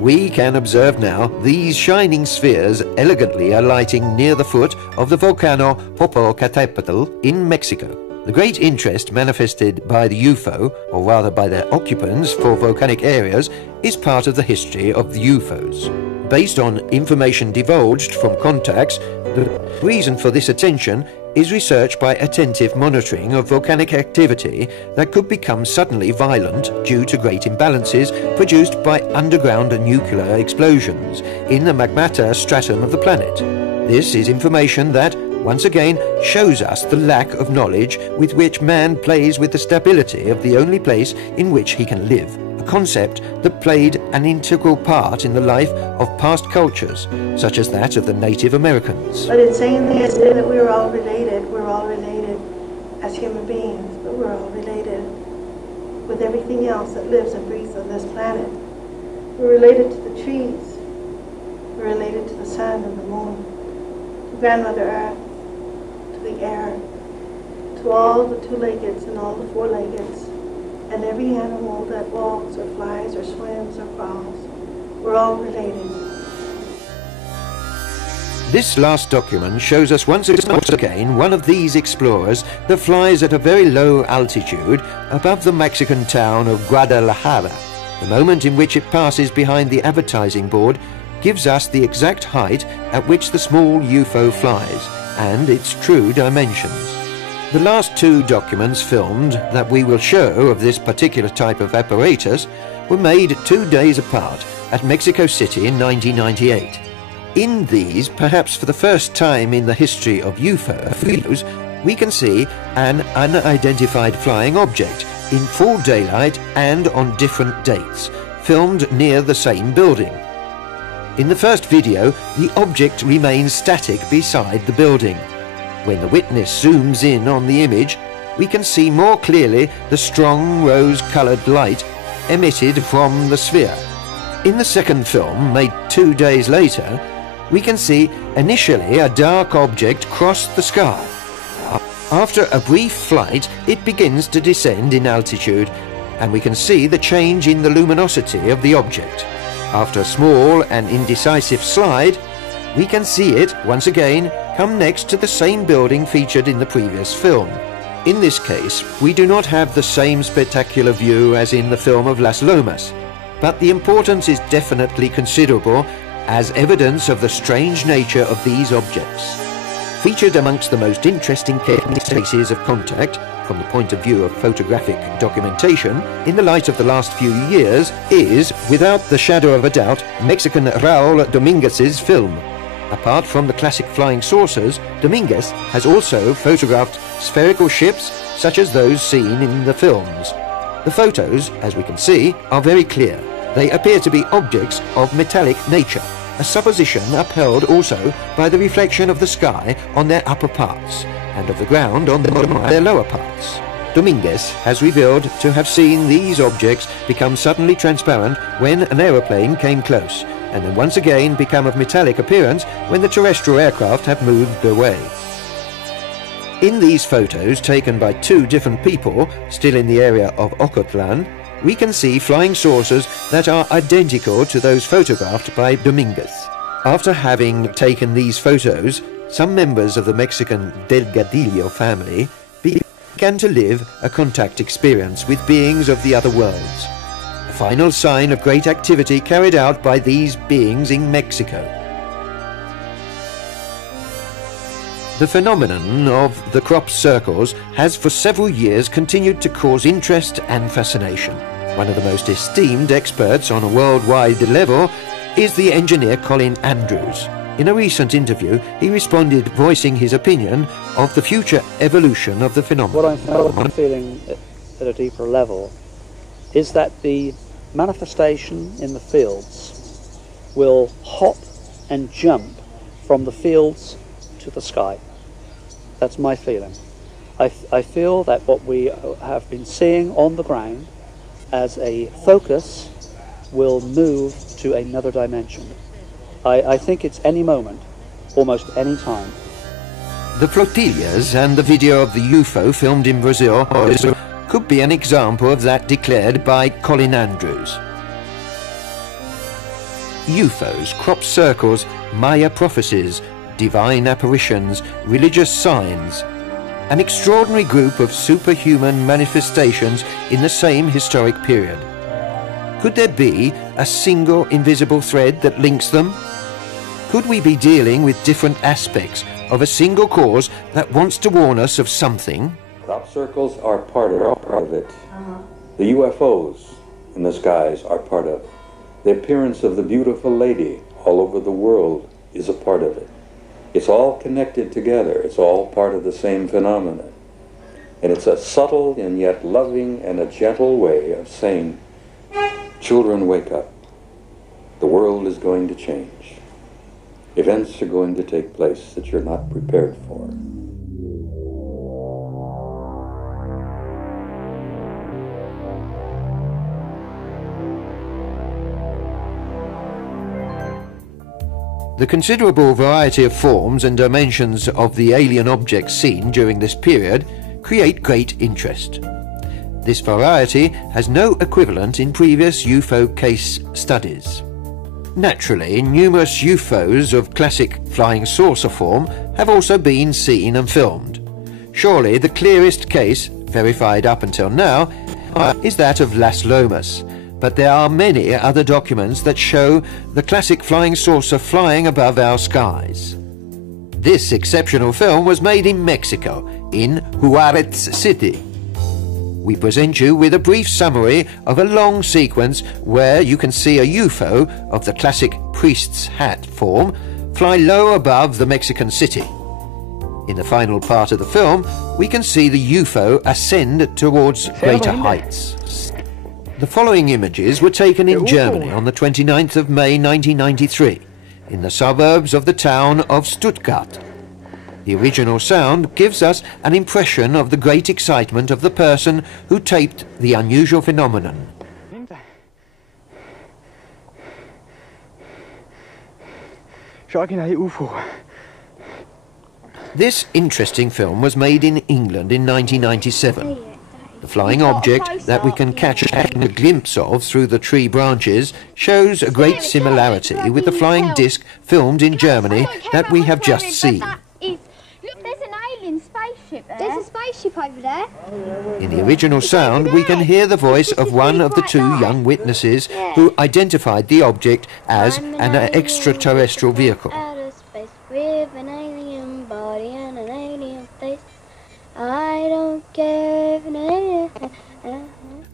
We can observe now these shining spheres elegantly alighting near the foot of the volcano Popocatépetl in Mexico. The great interest manifested by the UFO, or rather by their occupants, for volcanic areas is part of the history of the UFOs. Based on information divulged from contacts, the reason for this attention is research by attentive monitoring of volcanic activity that could become suddenly violent due to great imbalances produced by underground nuclear explosions in the magmata stratum of the planet. This is information that, once again, shows us the lack of knowledge with which man plays with the stability of the only place in which he can live, a concept that played an integral part in the life of past cultures, such as that of the Native Americans. But it's saying this, that we're all related as human beings, but we're all related with everything else that lives and breathes on this planet. We're related to the trees, we're related to the sun and the moon, to Grandmother Earth, to the air, to all the two-leggeds and all the four-leggeds, and every animal that walks or flies or swims or crawls. We're all related. This last document shows us once again one of these explorers that flies at a very low altitude above the Mexican town of Guadalajara. The moment in which it passes behind the advertising board gives us the exact height at which the small UFO flies and its true dimensions. The last two documents filmed that we will show of this particular type of apparatus were made 2 days apart at Mexico City in 1998. In these, perhaps for the first time in the history of UFOs, we can see an unidentified flying object in full daylight and on different dates, filmed near the same building. In the first video, the object remains static beside the building. When the witness zooms in on the image, we can see more clearly the strong rose-colored light emitted from the sphere. In the second film, made 2 days later, we can see initially a dark object cross the sky. After a brief flight, it begins to descend in altitude, and we can see the change in the luminosity of the object. After a small and indecisive slide, we can see it, once again, come next to the same building featured in the previous film. In this case, we do not have the same spectacular view as in the film of Las Lomas, but the importance is definitely considerable as evidence of the strange nature of these objects. Featured amongst the most interesting cases of contact, from the point of view of photographic documentation, in the light of the last few years, is, without the shadow of a doubt, Mexican Raul Dominguez's film. Apart from the classic flying saucers, Dominguez has also photographed spherical ships such as those seen in the films. The photos, as we can see, are very clear. They appear to be objects of metallic nature, a supposition upheld also by the reflection of the sky on their upper parts, and of the ground on their lower parts. Dominguez has revealed to have seen these objects become suddenly transparent when an aeroplane came close, and then once again become of metallic appearance when the terrestrial aircraft have moved away. In these photos, taken by 2 different people, still in the area of Ocotlan, we can see flying saucers that are identical to those photographed by Dominguez. After having taken these photos, some members of the Mexican Delgadillo family began to live a contact experience with beings of the other worlds, a final sign of great activity carried out by these beings in Mexico. The phenomenon of the crop circles has for several years continued to cause interest and fascination. One of the most esteemed experts on a worldwide level is the engineer Colin Andrews. In a recent interview, he responded voicing his opinion of the future evolution of the phenomenon. What I'm feeling at a deeper level is that the manifestation in the fields will hop and jump from the fields to the sky. That's my feeling. I feel that what we have been seeing on the ground as a focus will move to another dimension. I think it's any moment, almost any time. The flotillas and the video of the UFO filmed in Brazil could be an example of that declared by Colin Andrews. UFOs, crop circles, Maya prophecies, divine apparitions, religious signs, an extraordinary group of superhuman manifestations in the same historic period. Could there be a single invisible thread that links them? Could we be dealing with different aspects of a single cause that wants to warn us of something? Crop circles are part of it. The UFOs in the skies are part of it. The appearance of the beautiful lady all over the world is a part of it. It's all connected together. It's all part of the same phenomenon. And it's a subtle and yet loving and a gentle way of saying, children, wake up. The world is going to change. Events are going to take place that you're not prepared for. The considerable variety of forms and dimensions of the alien objects seen during this period create great interest. This variety has no equivalent in previous UFO case studies. Naturally, numerous UFOs of classic flying saucer form have also been seen and filmed. Surely the clearest case, verified up until now, is that of Las Lomas, but there are many other documents that show the classic flying saucer flying above our skies. This exceptional film was made in Mexico, in Juarez City. We present you with a brief summary of a long sequence where you can see a UFO of the classic priest's hat form fly low above the Mexican city. In the final part of the film, we can see the UFO ascend towards greater heights. The following images were taken in Germany on the 29th of May 1993, in the suburbs of the town of Stuttgart. The original sound gives us an impression of the great excitement of the person who taped the unusual phenomenon. This interesting film was made in England in 1997. The flying object that we can catch a glimpse of through the tree branches shows a great similarity with the flying disc filmed in Germany that we have just seen. Look, there's an alien spaceship there. There's a spaceship over there. In the original sound, we can hear the voice of one of the two young witnesses who identified the object as an extraterrestrial vehicle. Outer space with an alien body and an alien face. I don't care if an alien...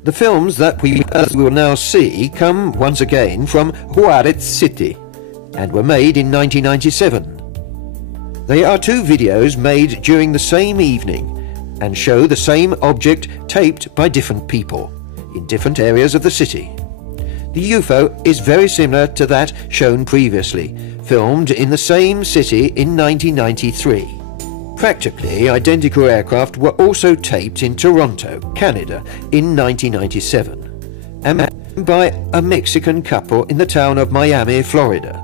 The films that we will now see come once again from Juarez City and were made in 1997. They are two videos made during the same evening and show the same object taped by different people in different areas of the city. The UFO is very similar to that shown previously, filmed in the same city in 1993. Practically identical aircraft were also taped in Toronto, Canada in 1997, and by a Mexican couple in the town of Miami, Florida.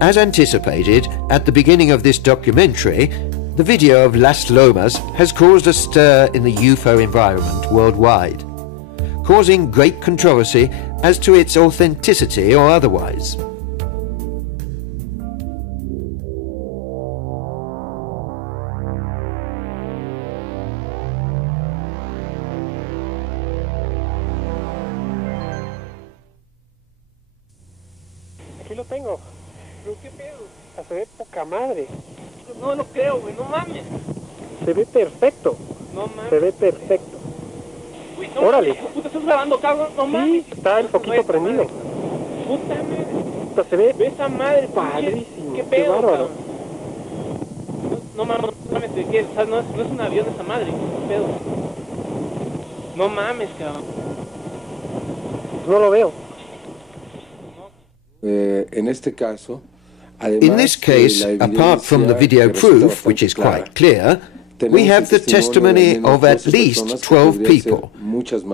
As anticipated at the beginning of this documentary, the video of Las Lomas has caused a stir in the UFO environment worldwide, causing great controversy as to its authenticity or otherwise. Aquí lo tengo. ¿Qué pedo? Se ve poca madre. No lo creo, güey, no mames. Se ve perfecto. No mames. Se ve perfecto. Güey, no órale. Mames, puta, estás grabando, cabrón, no mames. Sí, está el foquito prendido. Puta madre. Puta, se ve esa madre, padrísimo. ¿Qué pedo, qué bárbaro? No mames, ¿qué? O sea, no es un avión esa madre. ¿Qué pedo? No mames, cabrón. No lo veo. In this case, apart from the video proof, which is quite clear, we have the testimony of at least 12 people,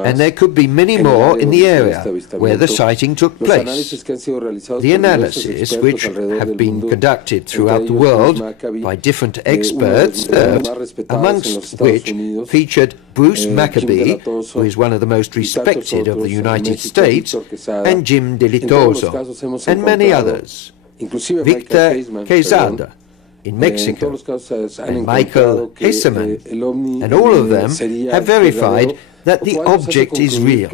and there could be many more in the area where the sighting took place. The analyses, which have been conducted throughout the world by different experts, amongst which featured Bruce Maccabee, who is one of the most respected of the United States, and Jim Delitoso, and many others. Victor Quezada in Mexico, and Michael Hesseman, and all of them have verified that the object is real.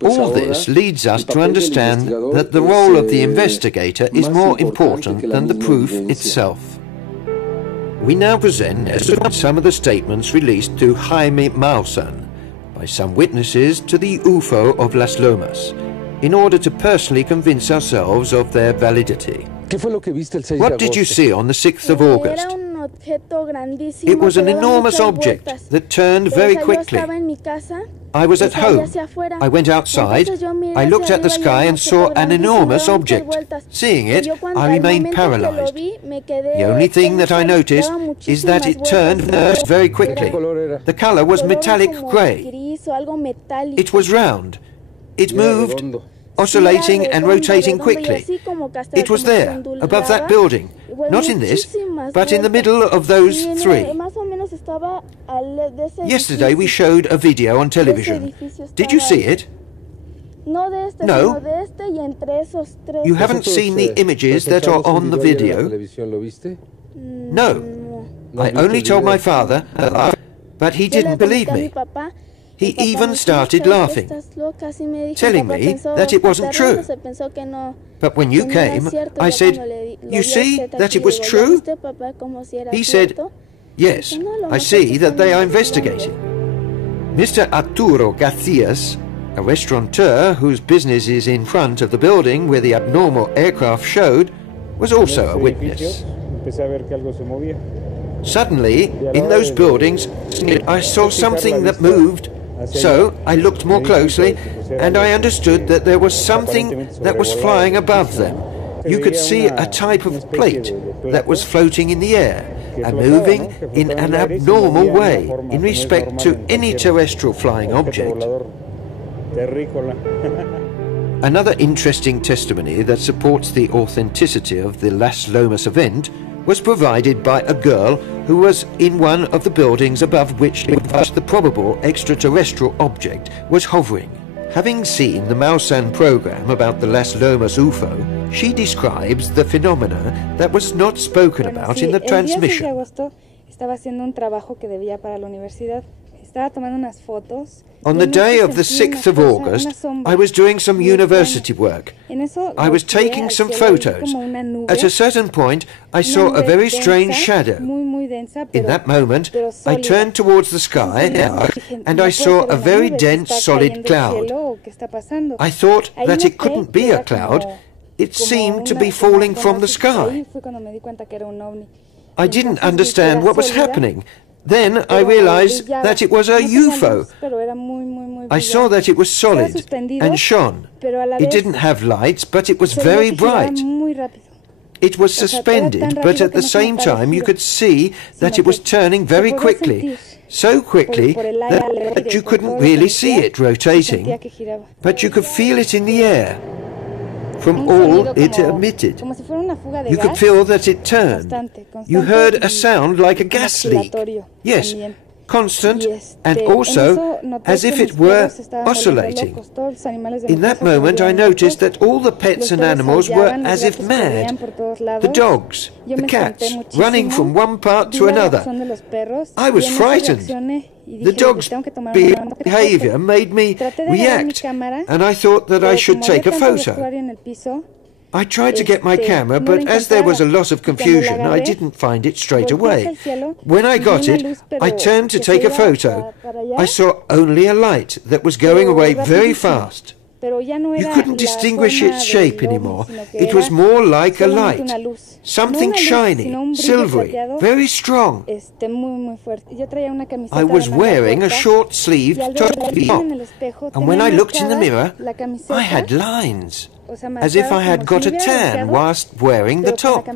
All this leads us to understand that the role of the investigator is more important than the proof itself. We now present some of the statements released to Jaime Maussan by some witnesses to the UFO of Las Lomas, in order to personally convince ourselves of their validity. What did you see on the 6th of August? It was an enormous object that turned very quickly. I was at home. I went outside. I looked at the sky and saw an enormous object. Seeing it, I remained paralyzed. The only thing that I noticed is that it turned very quickly. The color was metallic gray. It was round. It moved, oscillating and rotating quickly. It was there, above that building, not in this, but in the middle of those three. Yesterday we showed a video on television. Did you see it? No. You haven't seen the images that are on the video? No. I only told my father, but he didn't believe me. He even started laughing, telling me that it wasn't true. But when you came, I said, "You see that it was true?" He said, "Yes, I see that they are investigating." Mr. Arturo Garcias, a restaurateur whose business is in front of the building where the abnormal aircraft showed, was also a witness. Suddenly, in those buildings, I saw something that moved. So I looked more closely and I understood that there was something that was flying above them. You could see a type of plate that was floating in the air and moving in an abnormal way in respect to any terrestrial flying object. Another interesting testimony that supports the authenticity of the Las Lomas event was provided by a girl who was in one of the buildings above which the probable extraterrestrial object was hovering. Having seen the Maussan program about the Las Lomas UFO, she describes the phenomena that was not spoken about in the transmission. On the day of the 6th of August, I was doing some university work. I was taking some photos. At a certain point, I saw a very strange shadow. In that moment, I turned towards the sky and I saw a very dense, solid cloud. I thought that it couldn't be a cloud. It seemed to be falling from the sky. I didn't understand what was happening. Then I realized that it was a UFO. I saw that it was solid and shone. It didn't have lights, but it was very bright. It was suspended, but at the same time you could see that it was turning very quickly. So quickly that you couldn't really see it rotating, but you could feel it in the air. From all it emitted, you could feel that it turned. You heard a sound like a gas leak. Yes, constant, and also as if it were oscillating. In that moment I noticed that all the pets and animals were as if mad. The dogs, the cats, running from one part to another. I was frightened. The dog's behavior made me react, and I thought that I should take a photo. I tried to get my camera, but as there was a lot of confusion, I didn't find it straight away. When I got it, I turned to take a photo. I saw only a light that was going away very fast. You couldn't distinguish its shape anymore. It was more like a light, something shiny, silvery, very strong. I was wearing a short-sleeved top, and when I looked in the mirror, I had lines, as if I had got a tan whilst wearing the top.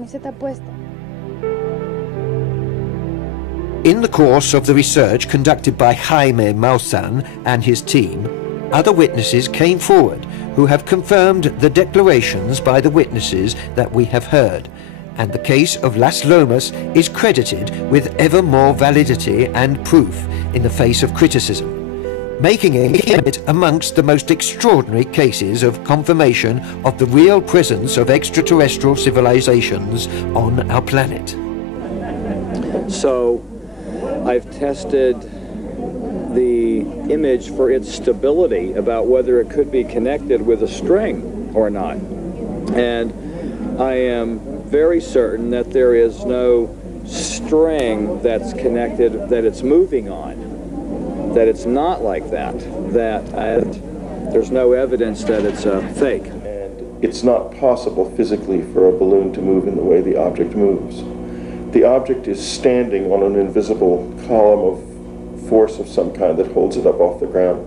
In the course of the research conducted by Jaime Maussan and his team, other witnesses came forward who have confirmed the declarations by the witnesses that we have heard, and the case of Las Lomas is credited with ever more validity and proof in the face of criticism, making it amongst the most extraordinary cases of confirmation of the real presence of extraterrestrial civilizations on our planet. So, I've tested the image for its stability, about whether it could be connected with a string or not. And I am very certain that there is no string that's connected, that it's moving on, that it's not like that, that there's no evidence that it's a fake. And it's not possible physically for a balloon to move in the way the object moves. The object is standing on an invisible column of force of some kind that holds it up off the ground.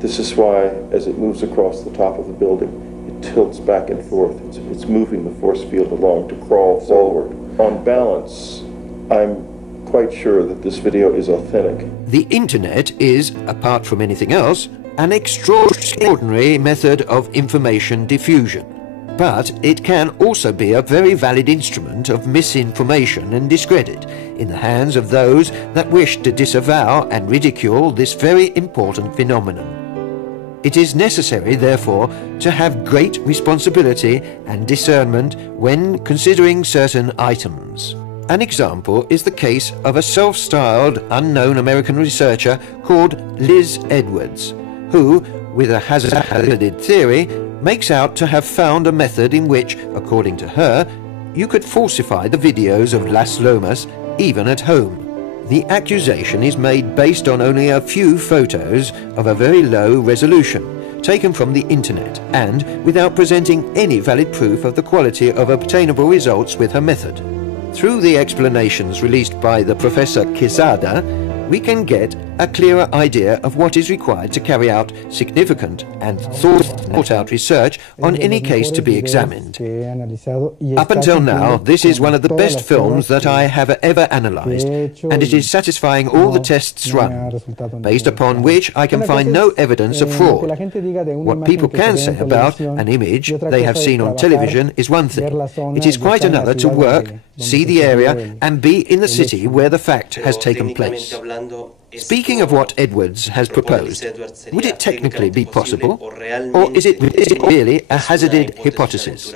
This is why, as it moves across the top of the building, it tilts back and forth. It's moving the force field along to crawl forward. On balance, I'm quite sure that this video is authentic. The internet is, apart from anything else, an extraordinary method of information diffusion. But it can also be a very valid instrument of misinformation and discredit in the hands of those that wish to disavow and ridicule this very important phenomenon. It is necessary, therefore, to have great responsibility and discernment when considering certain items. An example is the case of a self-styled unknown American researcher called Liz Edwards, who, with a hazarded theory, makes out to have found a method in which, according to her, you could falsify the videos of Las Lomas even at home. The accusation is made based on only a few photos of a very low resolution, taken from the internet, and without presenting any valid proof of the quality of obtainable results with her method. Through the explanations released by the Professor Quezada, we can get a clearer idea of what is required to carry out significant and thought-out research on any case to be examined. Up until now, this is one of the best films that I have ever analyzed, and it is satisfying all the tests run, based upon which I can find no evidence of fraud. What people can say about an image they have seen on television is one thing. It is quite another to work, see the area, and be in the city where the fact has taken place. Speaking of what Edwards has proposed, would it technically be possible, or is it really a hazarded hypothesis?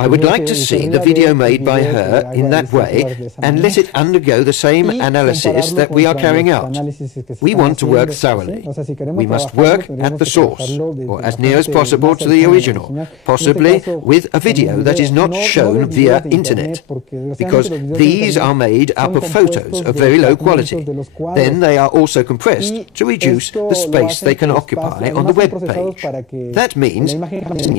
I would like to see the video made by her in that way and let it undergo the same analysis that we are carrying out. We want to work thoroughly. We must work at the source, or as near as possible to the original, possibly with a video that is not shown via internet, because these are made up of photos of very low quality. Then they are also compressed to reduce the space they can occupy on the web page. That means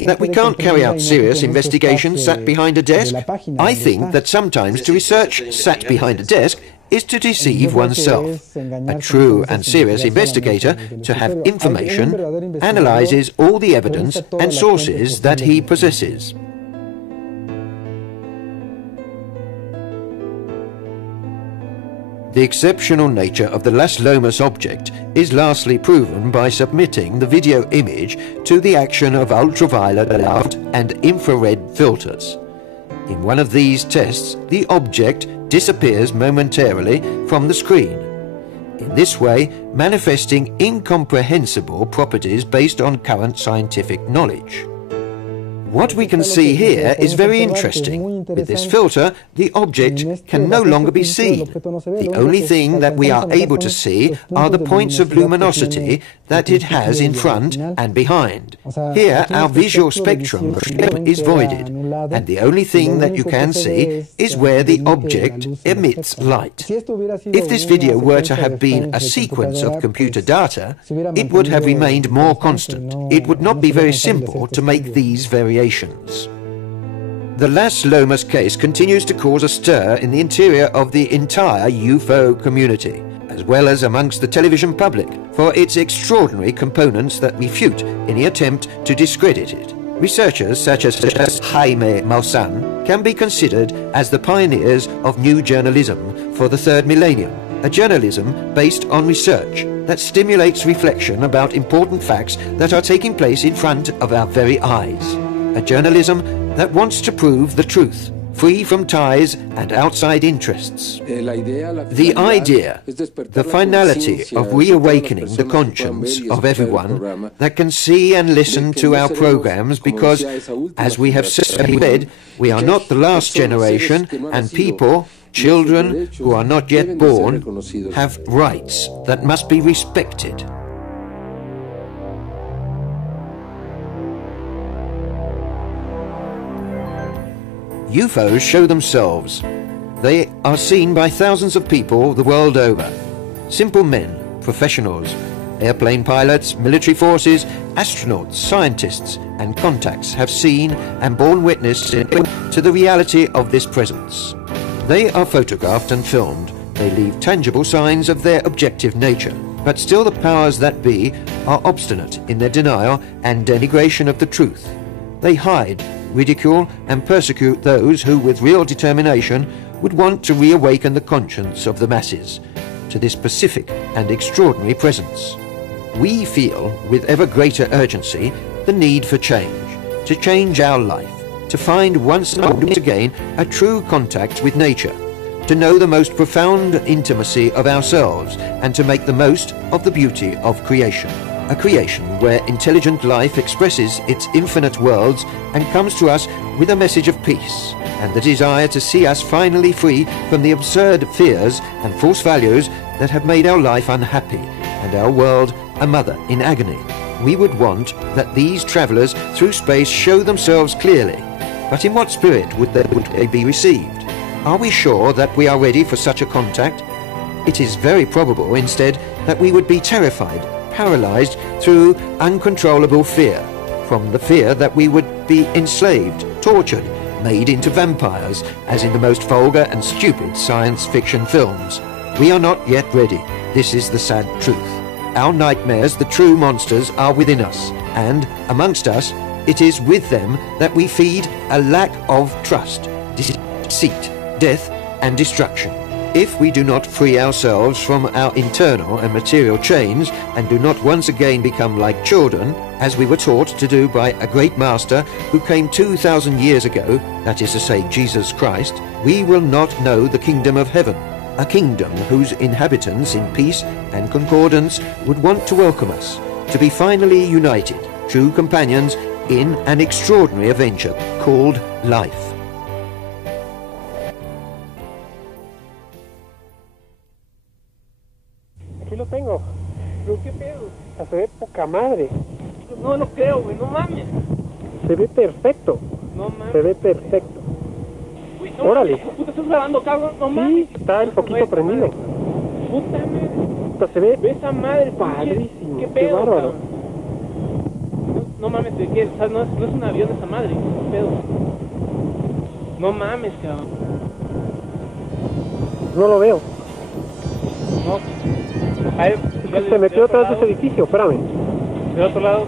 that we can't carry out serious investigations sat behind a desk. I think that sometimes to research sat behind a desk is to deceive oneself. A true and serious investigator, to have information, analyzes all the evidence and sources that he possesses. The exceptional nature of the Las Lomas object is lastly proven by submitting the video image to the action of ultraviolet light and infrared filters. In one of these tests, the object disappears momentarily from the screen, in this way manifesting incomprehensible properties based on current scientific knowledge. What we can see here is very interesting. With this filter, the object can no longer be seen. The only thing that we are able to see are the points of luminosity that it has in front and behind. Here, our visual spectrum is voided, and the only thing that you can see is where the object emits light. If this video were to have been a sequence of computer data, it would have remained more constant. It would not be very simple to make these variations. The Las Lomas case continues to cause a stir in the interior of the entire UFO community, as well as amongst the television public, for its extraordinary components that refute any attempt to discredit it. Researchers such as Jaime Maussan can be considered as the pioneers of new journalism for the third millennium, a journalism based on research that stimulates reflection about important facts that are taking place in front of our very eyes. A journalism that wants to prove the truth, free from ties and outside interests. The idea, the finality of reawakening the conscience of everyone that can see and listen to our programs, because, as we have said, we are not the last generation, and people, children who are not yet born, have rights that must be respected. UFOs show themselves. They are seen by thousands of people the world over. Simple men, professionals, airplane pilots, military forces, astronauts, scientists, and contacts have seen and borne witness to the reality of this presence. They are photographed and filmed. They leave tangible signs of their objective nature. But still the powers that be are obstinate in their denial and denigration of the truth. They hide, ridicule, and persecute those who, with real determination, would want to reawaken the conscience of the masses to this pacific and extraordinary presence. We feel, with ever greater urgency, the need for change, to change our life, to find once again a true contact with nature, to know the most profound intimacy of ourselves, and to make the most of the beauty of creation. A creation where intelligent life expresses its infinite worlds and comes to us with a message of peace, and the desire to see us finally free from the absurd fears and false values that have made our life unhappy and our world a mother in agony. We would want that these travelers through space show themselves clearly, but in what spirit would they be received? Are we sure that we are ready for such a contact? It is very probable, instead, that we would be terrified, paralyzed through uncontrollable fear, from the fear that we would be enslaved, tortured, made into vampires, as in the most vulgar and stupid science fiction films. We are not yet ready. This is the sad truth. Our nightmares, the true monsters, are within us, and amongst us, it is with them that we feed a lack of trust, deceit, death, and destruction. If we do not free ourselves from our internal and material chains and do not once again become like children, as we were taught to do by a great master who came 2,000 years ago, that is to say Jesus Christ, we will not know the kingdom of heaven, a kingdom whose inhabitants in peace and concordance would want to welcome us, to be finally united, true companions in an extraordinary adventure called life. Aquí lo tengo. ¿Qué pedo? Se ve poca madre. No lo creo, güey, no mames. Se ve perfecto. No mames. Se ve perfecto. Uy, no, órale. Puta, estás grabando, cabrón, no mames. Sí, está el poquito prendido. Puta madre. Puta, se ve. Ve esa madre, padrísimo. Qué pedo, qué bárbaro. No mames, ¿qué? O sea, no es un avión esa madre. ¿Qué pedo? No mames, cabrón. No lo veo. No. A ver, se metió atrás de ese edificio, espérame. ¿Del otro lado?